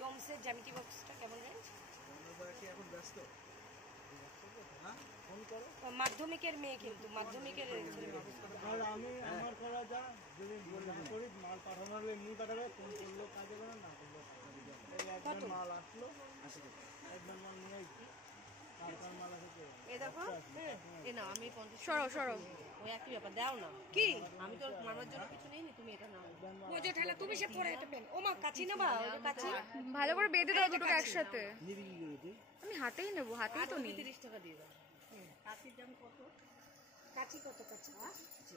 ডোমসের জ্যামিতি বক্সটা কেমন রেঞ্জ? এখন ব্যস্ত মাধ্যমিকের মেয়ে, কিন্তু মাধ্যমিকের আর আমি আমার করা যা যদি না করি মাল পাঠানোর এমনি পাঠাবে, ফোন করলেও কাজে করে না করলে একবার মাল আসলো একবার মাল নিয়ে আসছি ভালো করে বেঁধে দাও দুটো একসাথে। আমি হাতেই নেবো, হাতেই তো নিই। 30 টাকা দিয়ে দাও। কাচির দাম কত? কাচি কত? কাচি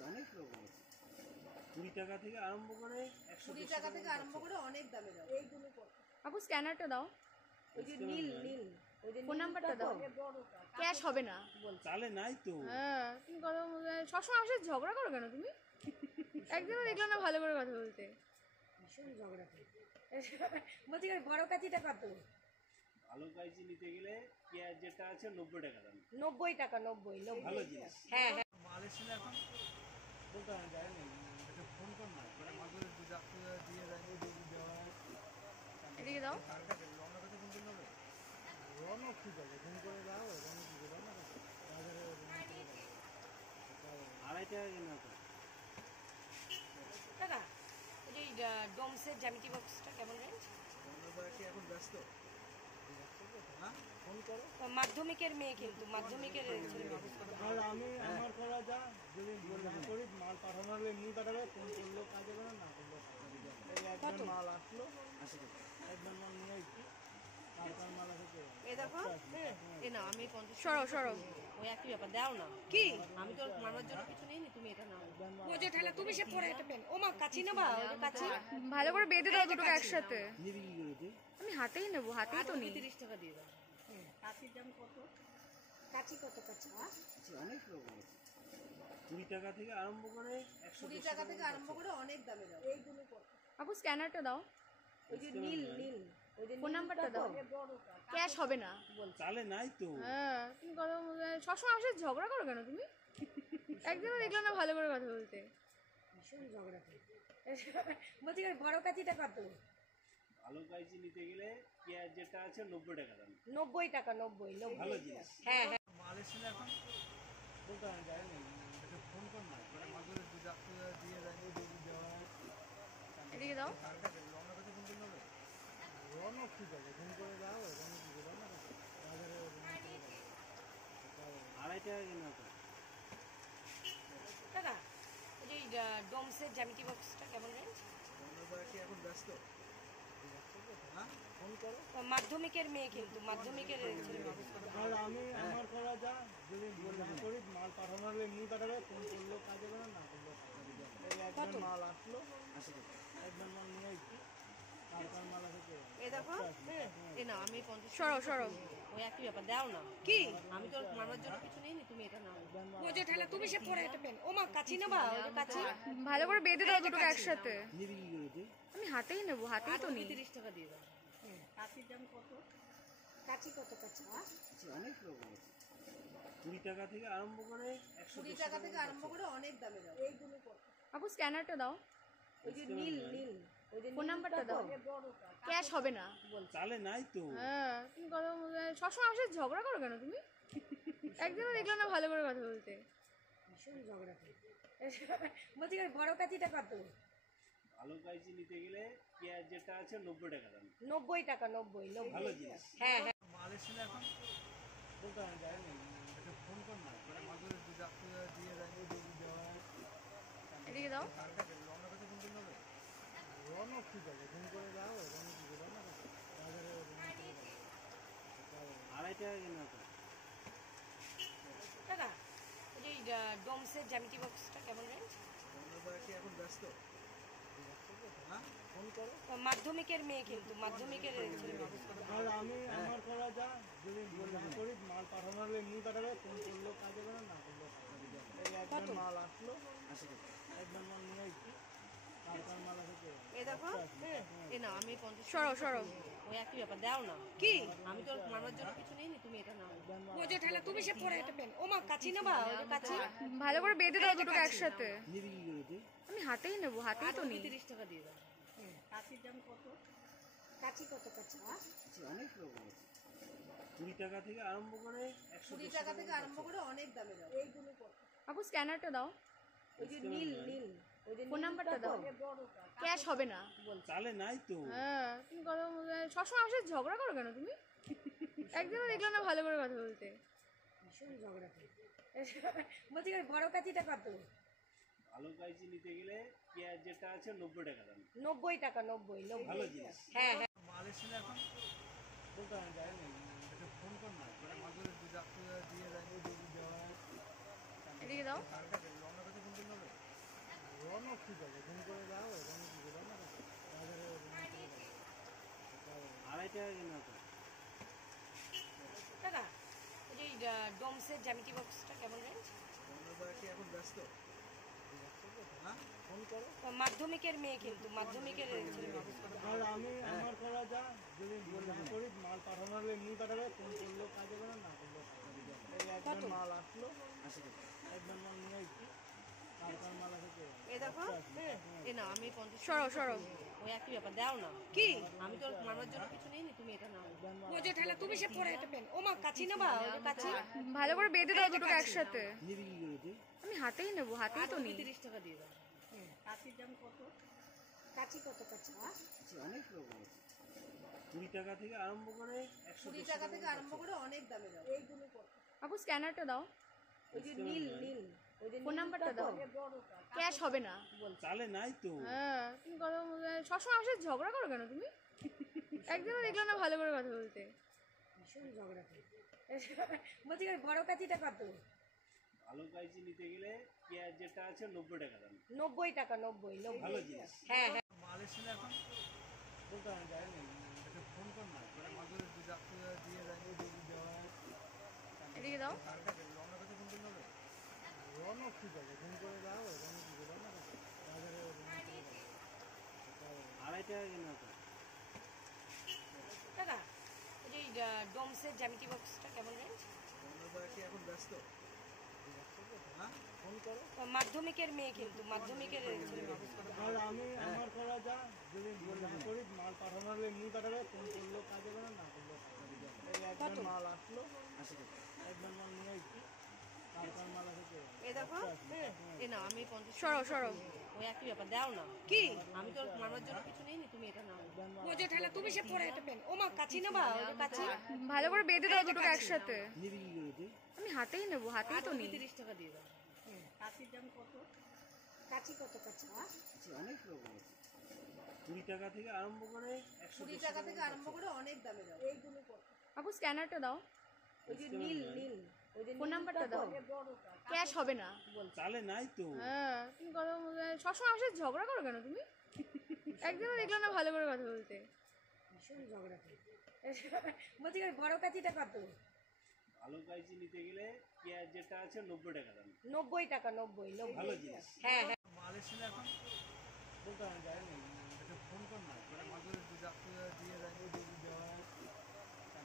অনেক রকম আছে, 20 টাকা থেকে আরম্ভ করে 120 টাকা থেকে আরম্ভ করে অনেক দামে দাও। এইগুলো কত? আপু স্ক্যানারটা দাও, ওই যে নীল নীল, ওই যে ফোন নাম্বারটা দাও। ক্যাশ হবে না চালে নাই তো। হ্যাঁ, তুমি কথা সবসময় আমার সাথে ঝগড়া করো কেন তুমি? একদিনও দেখলাম না ভালো করে কথা বলতে। ভীষণ ঝগড়া করি। বলছি বড় কাচিটা কত? ভালো কাঁচি নিতে গেলে পেঁয়াজ যেটা আছে 90 টাকা দাম। 90 টাকা? 90 ভালো জিনিস। হ্যাঁ হ্যাঁ। মাল এসে এখন বলতে যায় না, এটা ফোন কর না, মানে মাঝে যাচ্ছে দিয়ে যায় দেওয়া। এদিকে দাও। রওনা করতে ফোন করতে হবে, রওনা ঠিক আছে, ফোন করে দাও, রওনা ঠিক আছে না বাজারে 2.5 টাকা কিনা তো দাদা। ওই যে ডোমসের জ্যামিতি বক্সটা কেমন রেঞ্জ? এখন ব্যস্ত ফোন করো। মাধ্যমিকের মেয়ে, কিন্তু মাধ্যমিকের আর আমি আমার করা যা যদি না করি মাল পাঠানোর এমনি পাঠাবে, ফোন করলেও কাজে করে না করলে একবার মাল আসলো একবার মাল নিয়ে আসছি মাল আসে। এই দেখো, এ না আমি 50 সরো সরো। ওই একই ব্যাপার দাও না। কি আমি তো মামার জন্য কিছু নেইনি, তুমি এটা নাও। ও যে ঠেলা তুমি সে পরে এটা পেন। ও মা কাচি নেবা? ওই কাচি ভালো করে বেঁধে দাও দুটো একসাথে। নিবি কি করেছে? আমি হাতেই নেবো, হাতেই তো নিই। 30 টাকা দিয়ে দাও। কাচির দাম কত? কাচি কত? কাচি অনেক রকম আছে, 20 টাকা থেকে আরম্ভ করে 120 টাকা থেকে আরম্ভ করে অনেক দামে দাও। এইগুলো কত? আপু স্ক্যানারটা দাও, ওই যে নীল নীল, ওই যে ফোন নাম্বারটা দাও। ক্যাশ হবে না চালে নাই তো। হ্যাঁ, তুমি কথা সবসময় আমার সাথে ঝগড়া করো কেন তুমি? একদিনও দেখলাম না ভালো করে কথা বলতে। ভীষণ ঝগড়া করি। বলছি বড় কাচিটা কত? ভালো কাঁচি নিতে গেলে পেঁয়াজ যেটা আছে 90 টাকা দাম। 90 টাকা? 90 ভালো জিনিস। হ্যাঁ হ্যাঁ। মাল এসে এখন বলতে যায় না, এটা ফোন কর না, মানে মাঝে যাচ্ছে দিয়ে যায় দেওয়া। এদিকে দাও। রওনা করতে ফোন করতে হবে, রওনা ঠিক আছে, ফোন করে দাও, রওনা ঠিক আছে না বাজারে 2.5 টাকা কিনা তো দাদা। ওই যে ডোমসের জ্যামিতি বক্সটা কেমন রেঞ্জ? এখন ব্যস্ত ফোন করো। মাধ্যমিকের মেয়ে, কিন্তু মাধ্যমিকের আর আমি আমার করা যা যদি না করি মাল পাঠানোর এমনি পাঠাবে, ফোন করলেও কাজে করে না করলে একবার মাল আসলো একবার মাল নিয়ে আসছি মাল আসে। এই দেখো, এ না আমি 50 সরো সরো। ওই একই ব্যাপার দাও না। কি আমি তো মামার জন্য কিছু নেইনি, তুমি এটা নাও। ও যে ঠেলা তুমি সে পরে এটা পেন। ও মা কাচি নেবা? ওই কাচি ভালো করে বেঁধে দাও দুটো একসাথে। নিবি কি করেছে? আমি হাতেই নেবো, হাতেই তো নিই। 30 টাকা দিয়ে দাও। কাচির দাম কত? কাচি কত? কাচি অনেক রকম আছে, 20 টাকা থেকে আরম্ভ করে 120 টাকা থেকে আরম্ভ করে অনেক দামে দাও। এইগুলো কত? আপু স্ক্যানারটা দাও, ওই যে নীল নীল, ওই যে ফোন নাম্বারটা দাও। ক্যাশ হবে না চালে নাই তো। হ্যাঁ, তুমি কথা সবসময় আমার সাথে ঝগড়া করো কেন তুমি? একদিনও দেখলাম না ভালো করে কথা বলতে। ভীষণ ঝগড়া করি। বলছি বড় কাচিটা কত? ভালো কাঁচি নিতে গেলে পেঁয়াজ যেটা আছে 90 টাকা দাম। 90 টাকা? 90 ভালো জিনিস। হ্যাঁ হ্যাঁ। মাল এসে এখন বলতে যায় না, এটা ফোন কর না, মানে মাঝে যাচ্ছে দিয়ে যায় দেওয়া। এদিকে দাও। রওনা করতে ফোন করতে হবে, রওনা ঠিক আছে, ফোন করে দাও, রওনা ঠিক আছে না বাজারে 2.5 টাকা কিনা তো দাদা। ওই যে ডোমসের জ্যামিতি বক্সটা কেমন রেঞ্জ? এখন ব্যস্ত ফোন করো। মাধ্যমিকের মেয়ে, কিন্তু মাধ্যমিকের আর আমি আমার করা যা যদি না করি মাল পাঠানোর এমনি পাঠাবে, ফোন করলেও কাজে করে না করলে একবার মাল আসলো একবার মাল নিয়ে আসছি মাল আসে। এই দেখো, এ না আমি 50 সরো সরো। ওই একই ব্যাপার দাও না। কি আমি তো মামার জন্য কিছু নেইনি, তুমি এটা নাও। ও যে ঠেলা তুমি সে পরে এটা পেন। ও মা কাচি নেবা? ওই কাচি ভালো করে বেঁধে দাও দুটো একসাথে। নিবি কি করেছে? আমি হাতেই নেবো, হাতেই তো নিই। 30 টাকা দিয়ে দাও। কাচির দাম কত? কাচি কত কাচি? অনেক রকম আছে। 20 টাকা থেকে আরম্ভ করে 20 টাকা থেকে আরম্ভ করে অনেক দামে দাও। এইগুলো কত? আপু স্ক্যানারটা দাও, ওই যে নীল নীল, ওই যে ফোন নাম্বারটা দাও, বড়টা ক্যাশ হবে না। চালে নাই তো। হ্যাঁ তুমি কথা সবসময় আমার সাথে ঝগড়া করো কেন তুমি? একদিনও দেখলাম না ভালো করে কথা বলতে। ভীষণ ঝগড়া করে। বলছি ওই বড় কাচিটা কত? ভালো কাইজি নিতে গেলে পেঁয়াজ যেটা আছে 90 টাকা দাম। 90 টাকা, 90 ভালো জিনিস। হ্যাঁ হ্যাঁ। মাল এসে এখন বলতে আমি যাইনি, এটা ফোন কর না, পরে মাঝে দুধ আপনি দিয়ে যাই, দুধ দেওয়া এদিকে দাও। কারটা রওনা করতে ফোন করতে হবে। রওনা ঠিক আছে, ফোন করে যাও, রওনা ঠিক আছে, রওনা করতে বাজারে 2.5 টাকা কিনা তো। টাকা ওই যে ডোমসের জ্যামিতি বক্সটা কেমন রেঞ্জ? আমরা কি এখন ব্যস্ত? হ্যাঁ ফোন করো। মাধ্যমিকের মেয়ে কিন্তু মাধ্যমিকের আর আমি আমার করা যা, যদি না করি মাল পাঠানো হলে এমনি পাঠাবে, ফোন করলেও কাজ হবে না, না করলেও কাজ হবে। এই একবার মাল আসলো, একবার মাল নিয়ে আসছি, তারপর মাল আসে। এ দেখো এ না আমি 50 সরো সরো। ওই একই ব্যাপার দাও না কি আমি তোর মামার জন্য কিছু নেই তুমি এটা নাও। ও যে ঠেলা তুমি সে পরে এটা পেন ও মা কাচি নেবা ওই যে কাচি ভালো করে বেঁধে দাও দুটোকে একসাথে। নিবি কি করে তুই? আমি হাতেই নেবো, হাতেই তো নেই। 30 টাকা দিয়ে দাও। কাচির দাম কত? কাচি কত কাচি? অনেক রকম আছে। 20 টাকা থেকে আরম্ভ করে 20 টাকা থেকে আরম্ভ করে অনেক দামে দাও। এইগুলো কত? আপু স্ক্যানারটা দাও, ওই যে নীল নীল, ওই যে ফোন নাম্বারটা দাও, বড়টা ক্যাশ হবে না। চালে নাই তো। হ্যাঁ তুমি কথা সবসময় আমার সাথে ঝগড়া করো কেন তুমি? একদিনও দেখলাম না ভালো করে কথা বলতে। ভীষণ ঝগড়া করে। বলছি ওই বড় কাচিটা কত? ভালো কাইজি নিতে গেলে পেঁয়াজ যেটা আছে 90 টাকা দাম। 90 টাকা, 90 ভালো জিনিস। হ্যাঁ হ্যাঁ। মাল এসে এখন বলতে আমি যাইনি, এটা ফোন কর না, পরে মাঝে দুধ আপনি দিয়ে যাই, দুধ দেওয়া এদিকে দাও। কারটা রওনা করতে ফোন করতে হবে। রওনা ঠিক আছে, ফোন করে যাও, রওনা ঠিক আছে, রওনা করতে বাজারে 2.5 টাকা কিনা তো। টাকা ওই যে ডোমসের জ্যামিতি বক্সটা কেমন রেঞ্জ? আমরা কি এখন ব্যস্ত? হ্যাঁ ফোন করো। মাধ্যমিকের মেয়ে কিন্তু মাধ্যমিকের আর আমি আমার করা যা, যদি না করি মাল পাঠানো হলে এমনি পাঠাবে, ফোন করলেও কাজ হবে না, না করলেও কাজ হবে। এই একবার মাল আসলো, একবার মাল নিয়ে আসছি, তারপর মাল আসে। এ দেখো এ না আমি 50 সরো সরো। ওই একই ব্যাপার দাও না কি আমি তোর মামার জন্য কিছু নেই তুমি এটা নাও। ও যে ঠেলা তুমি সে পরে এটা পেন ও মা কাচি নেবা ওই যে কাচি ভালো করে বেঁধে দাও দুটোকে একসাথে। নিবি কি করে তুই? আমি হাতেই নেবো, হাতেই তো নেই। 30 টাকা দিয়ে দাও। কাচির দাম কত? কাচি কত কাচি? অনেক রকম আছে। 20 টাকা থেকে আরম্ভ করে 20 টাকা থেকে আরম্ভ করে অনেক দামে দাও। এইগুলো কত? আপু স্ক্যানারটা দাও, ওই যে নীল নীল, ওই যে ফোন নাম্বারটা দাও, বড়টা ক্যাশ হবে না। চালে নাই তো। হ্যাঁ তুমি কথা সবসময় আমার সাথে ঝগড়া করো কেন তুমি? একদিনও দেখলাম না ভালো করে কথা বলতে। ভীষণ ঝগড়া করে। বলছি ওই বড় কাচিটা কত? ভালো কাইজি নিতে গেলে পেঁয়াজ যেটা আছে 90 টাকা দাম। 90 টাকা, 90 ভালো জিনিস। হ্যাঁ হ্যাঁ। মাল এসে এখন বলতে আমি যাইনি, এটা ফোন কর না, পরে মাঝে দুধ আপনি দিয়ে যাই, দুধ দেওয়া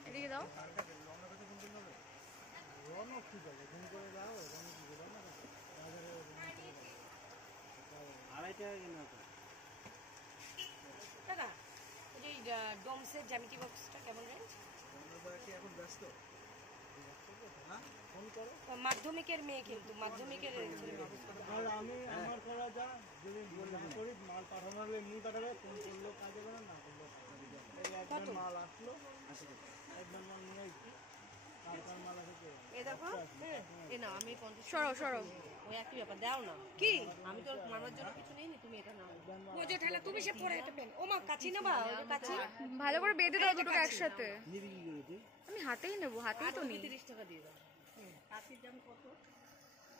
এদিকে দাও। কারটা রওনা করতে ফোন করতে হবে। রওনা ঠিক আছে, ফোন করে যাও, রওনা ঠিক আছে, রওনা করতে বাজারে 2.5 টাকা কিনা তো। টাকা ওই যে ডোমসের জ্যামিতি বক্সটা কেমন রেঞ্জ? আমরা কি এখন ব্যস্ত? হ্যাঁ ফোন করো। মাধ্যমিকের মেয়ে কিন্তু মাধ্যমিকের আর আমি আমার করা যা, যদি না করি মাল পাঠানো হলে এমনি পাঠাবে, ফোন করলেও কাজ হবে না, না করলেও কাজ হবে। এই একবার মাল আসলো, একবার মাল নিয়ে আসছি, তারপর মাল আসে। এ দেখো এ না আমি 50 সরো সরো। ওই একই ব্যাপার দাও না কি আমি তোর মামার জন্য কিছু নেই তুমি এটা নাও। ও যে ঠেলা তুমি সে পরে এটা পেন ও মা কাচি নেবা ওই যে কাচি ভালো করে বেঁধে দাও দুটোকে একসাথে। নিবি কি করে তুই? আমি হাতেই নেবো, হাতেই তো নেই। 30 টাকা দিয়ে দাও। কাচির দাম কত?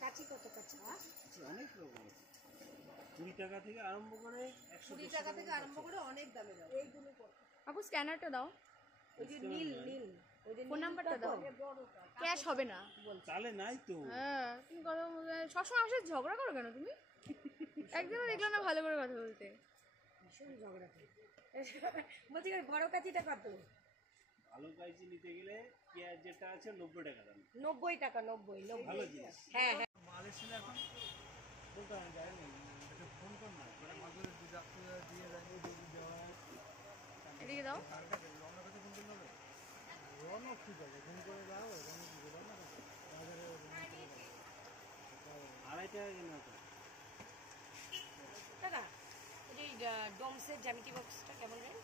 কাচি কত কাচি? অনেক রকম আছে। 20 টাকা থেকে আরম্ভ করে 20 টাকা থেকে আরম্ভ করে অনেক দামে দাও। এইগুলো কত? আপু স্ক্যানারটা দাও, ওই যে নীল নীল, ওই যে ফোন নাম্বারটা দাও, বড়টা ক্যাশ হবে না। চালে নাই তো। হ্যাঁ তুমি কথা সবসময় আমার সাথে ঝগড়া করো কেন তুমি? একদিনও দেখলাম না ভালো করে কথা বলতে। ভীষণ ঝগড়া করে। বলছি ওই বড় কাচিটা কত? ভালো কাইজি নিতে গেলে পেঁয়াজ যেটা আছে 90 টাকা দাম। 90 টাকা, 90 ভালো জিনিস। হ্যাঁ হ্যাঁ। মাল এসে এখন বলতে আমি যাইনি, এটা ফোন কর না, পরে মাঝে দুধ আপনি দিয়ে যাই, দুধ দেওয়া এদিকে দাও। দাও। রনক ঠিক আছে, ফোন করে দাও। রনক কি করে না বাজারে আড়াই টাকা কিনা তো। দাদা ওই যে ডোমসের জ্যামিতি বক্সটা কেমন রেঞ্জ?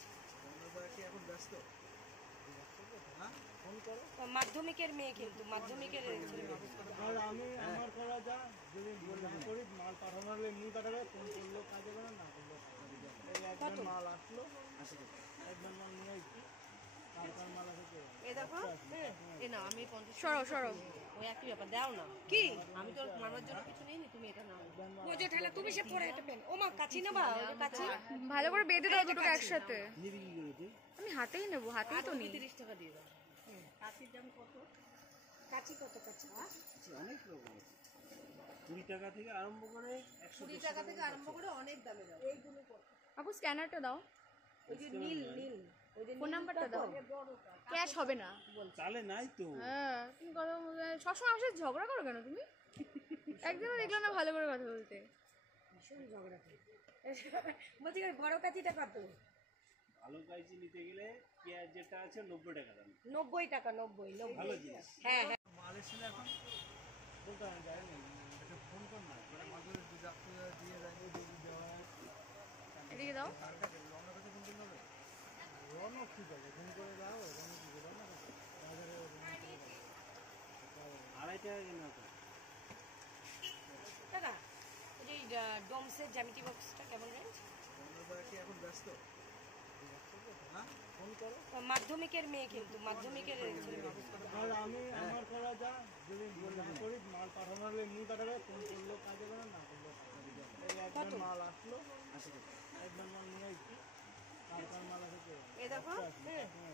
কি এখন ব্যস্ত? হ্যাঁ, ফোন করো। মাধ্যমিকের মেয়ে কিন্তু মাধ্যমিকের আর আমি আমার করা যা, যদি না করি মাল পাঠানো হলে এমনি পাঠাবে, ফোন করলেও কাজ হবে না, না করলেও কাজ হবে না। এই একবার মাল আসলো, 80 টাকা। একবার মাল নিয়ে এসছি, কালকার মাল আছে তো। এ দেখো এ না আমি 50 সরো সরো। ওই একই ব্যাপার দাও না কি আমি তো মারার জন্য কিছু নেইনি, তুমি এটা নাও। বোঝো ঠেলা তুমি সে পরে এটা পেন। ও মা কাচি নেবা? ওই যে কাচি ভালো করে বেঁধে দাও দুটোকে একসাথে। নিবি কি করে তুই? আমি হাতেই নেবো, হাতেই তো নিই। 30 টাকা দিয়ে দাও। কাচির দাম কত? কাচি কত কাচি? অনেক রকম আছে। 20 টাকা থেকে আরম্ভ করে 20 টাকা থেকে আরম্ভ করে অনেক দামে দাও। এইগুলো কত? আপু স্ক্যানারটা দাও, ওই যে নীল নীল ওই যে ফোন নাম্বারটা দাও। ক্যাশ হবে না। চালে নাই তো। হ্যাঁ, তুমি কথা সবসময় আমার সাথে ঝগড়া করো কেন তুমি? একদিনও দেখলাম না ভালো করে কথা বলতে। ভীষণ ঝগড়া করি। বলছি বড় কাচিটা কত? ভালো কাইচি নিতে গেলে পেঁয়াজ যেটা আছে 90 টাকা দাম। 90 টাকা 90 ভালো জিনিস। হ্যাঁ হ্যাঁ মাল এসেছিল এখন বলতে আমি যাইনি, একটা ফোন কর না, করে মাদুরে দুধ দিয়ে দেয়, দুধ দেওয়া হয়। এদিকে দাও। রনক কাছে ফোন করতে হবে। রনক ঠিক আছে, ফোন করে দাও। রনক কি করে না বাজারে আড়াই টাকা কিনা তো। দাদা ওই যে ডোমসের জ্যামিতি বক্সটা কেমন রেঞ্জ? কি এখন ব্যস্ত? হ্যাঁ, ফোন করো। মাধ্যমিকের মেয়ে কিন্তু মাধ্যমিকের আর আমি আমার করা যা, যদি না করি মাল পাঠানো হলে এমনি পাঠাবে, ফোন করলেও কাজ হবে না, না করলেও কাজ হবে না। এই একবার মাল আসলো, 80 টাকা। একবার মাল নিয়ে এসছি, কালকার মাল আছে তো। এ দেখো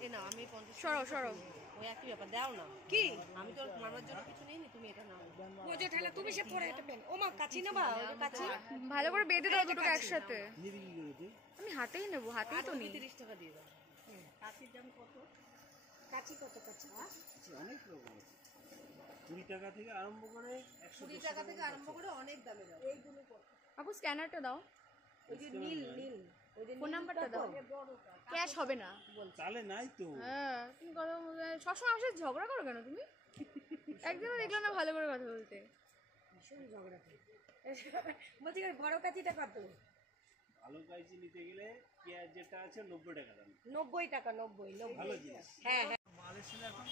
এ না আমি 50 সরো সরো। ওই একই ব্যাপার দাও না কি আমি তো মারার জন্য কিছু নেইনি, তুমি এটা নাও। বোঝো ঠেলা তুমি সে পরে এটা পেন। ও মা কাচি নেবা? ওই যে কাচি ভালো করে বেঁধে দাও দুটোকে একসাথে। নিবি কি করে তুই? আমি হাতেই নেবো, হাতেই তো নিই। 30 টাকা দিয়ে দাও। কাচির দাম কত? কাচি কত কাচি? অনেক রকম আছে। 20 টাকা থেকে আরম্ভ করে 20 টাকা থেকে আরম্ভ করে অনেক দামে দাও। এইগুলো কত? আপু স্ক্যানারটা দাও, ওই যে নীল নীল ওই যে ফোন নাম্বারটা দাও। ক্যাশ হবে না। চালে নাই তো। হ্যাঁ, তুমি কথা সবসময় আমার সাথে ঝগড়া করো কেন তুমি? একদিনও দেখলাম না ভালো করে কথা বলতে। ভীষণ ঝগড়া করি। বলছি বড় কাচিটা কত? ভালো কাইচি নিতে গেলে পেঁয়াজ যেটা আছে 90 টাকা দাম। 90 টাকা 90 ভালো জিনিস। হ্যাঁ হ্যাঁ মাল এসেছিল এখন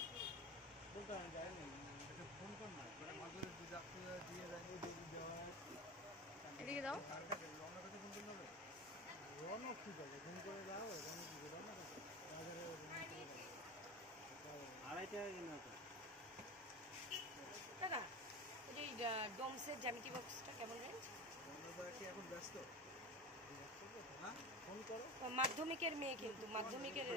বলতে আমি যাইনি, একটা ফোন কর না, করে মাদুরে দুধ দিয়ে দেয়, দুধ দেওয়া হয়। এদিকে দাও। রনক কাছে ফোন করতে হবে। রনক ঠিক আছে, ফোন করে দাও। রনক কি করে না বাজারে আড়াই টাকা কিনা তো। দাদা ওই যে ডোমসের জ্যামিতি বক্সটা কেমন রেঞ্জ? কি এখন ব্যস্ত? হ্যাঁ, ফোন করো। মাধ্যমিকের মেয়ে কিন্তু মাধ্যমিকের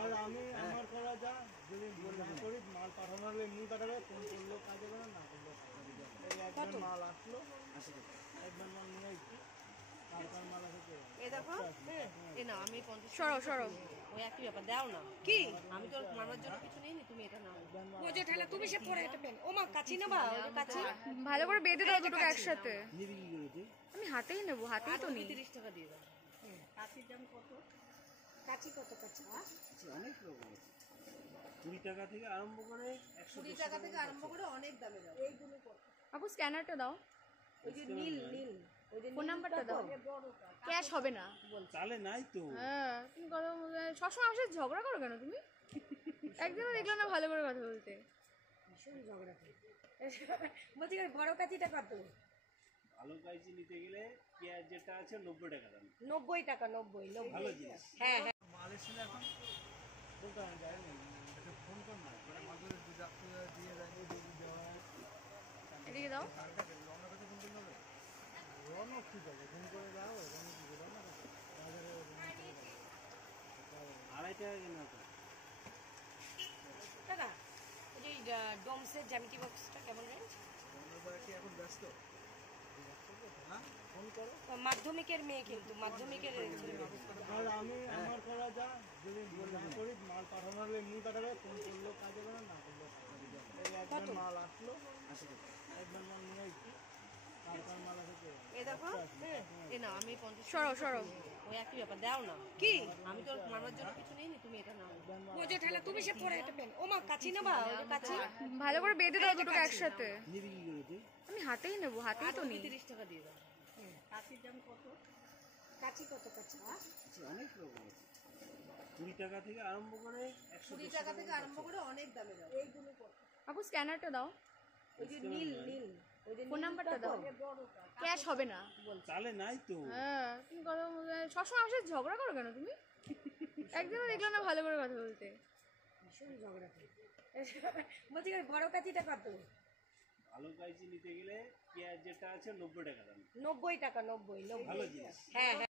আর আমি আমার করা যা, যদি না করি মাল পাঠানো হলে এমনি পাঠাবে, ফোন করলেও কাজ হবে না, না করলেও কাজ হবে না। এই একবার মাল আসলো, 80 টাকা। একবার মাল নিয়ে এসছি, কালকার মাল আছে তো। এ দেখো এ না আমি 50 সরো সরো। ওই একই ব্যাপার দাও না কি আমি তো মারার জন্য কিছু নেইনি, তুমি এটা নাও। বোঝো ঠেলা তুমি সে পরে এটা পেন। ও মা কাচি নেবা? ওই যে কাচি ভালো করে বেঁধে দাও দুটোকে একসাথে। নিবি কি করে তুই? আমি হাতেই নেবো, হাতেই তো নিই। 30 টাকা দিয়ে দাও। কাচির দাম কত? কাচি কত কাচি? অনেক রকম আছে। 20 টাকা থেকে আরম্ভ করে 20 টাকা থেকে আরম্ভ করে অনেক দামে দাও। এইগুলো কত? আপু স্ক্যানারটা দাও, ওই যে নীল নীল ওই যে ফোন নাম্বারটা দাও। ক্যাশ হবে না। চালে নাই তো। হ্যাঁ, তুমি কথা সবসময় আমার সাথে ঝগড়া করো কেন তুমি? একদিনও দেখলাম না ভালো করে কথা বলতে। ভীষণ ঝগড়া করি। বলছি বড় কাচিটা কত? ভালো কাইচি নিতে গেলে পেঁয়াজ যেটা আছে 90 টাকা দাম। 90 টাকা 90 ভালো জিনিস। হ্যাঁ হ্যাঁ মাল এসেছিল এখন বলতে আমি যাইনি, একটা ফোন কর না, করে মাদুরে দুধ দিয়ে দেয়, দুধ দেওয়া হয়। এদিকে দাও। রনক কাছে ফোন করতে হবে। রনক ঠিক আছে, ফোন করে দাও। রনক কি করে না বাজারে আড়াই টাকা কিনা তো। দাদা ওই যে ডোমসের জ্যামিতি বক্সটা কেমন রেঞ্জ? কি এখন ব্যস্ত? হ্যাঁ, ফোন করো। মাধ্যমিকের মেয়ে কিন্তু মাধ্যমিকের আর আমি আমার করা যা, যদি না করি মাল পাঠানো হলে এমনি পাঠাবে, ফোন করলেও কাজ হবে না, না করলেও কাজ হবে না। এই একবার মাল আসলো, 80 টাকা। একবার মাল নিয়ে এসছি, কালকার মাল আছে তো। এ দেখো এ না আমি 50 সরো সরো। ওই একই ব্যাপার দাও না কি আমি তো মারার জন্য কিছু বোঝো ঠেলা তুমি সে পরে এটা পেন ও মা কাচি নেবা ওই যে কাচি ভালো করে বেঁধে দাও দুটোকে একসাথে। নিবি কি করে তুই? আমি হাতেই নেবো, হাতেই তো নেই। 30 টাকা দিয়ে দাও কাচির দাম কত কাচি কত কাচি অনেক রকম আছে। 20 টাকা থেকে আরম্ভ করে 20 টাকা থেকে আরম্ভ করে অনেক দামে দাও এইগুলো কত আপু স্ক্যানারটা দাও, ওই যে নীল নীল ওই যে ফোন নাম্বারটা দাও। ক্যাশ হবে না। চালে নাই তো। হ্যাঁ তুমি কথা বলতে সবসময় আমার সাথে ঝগড়া করো কেন তুমি? একদিনও দেখলাম না ভালো করে কথা বলতে। ভীষণ ঝগড়া করে বলছি বড় কাচিটা কত ভালো কাইচি নিতে গেলে পেঁয়াজ যেটা আছে 90 টাকা দাম। 90 টাকা 90 ভালো জিনিস। হ্যাঁ হ্যাঁ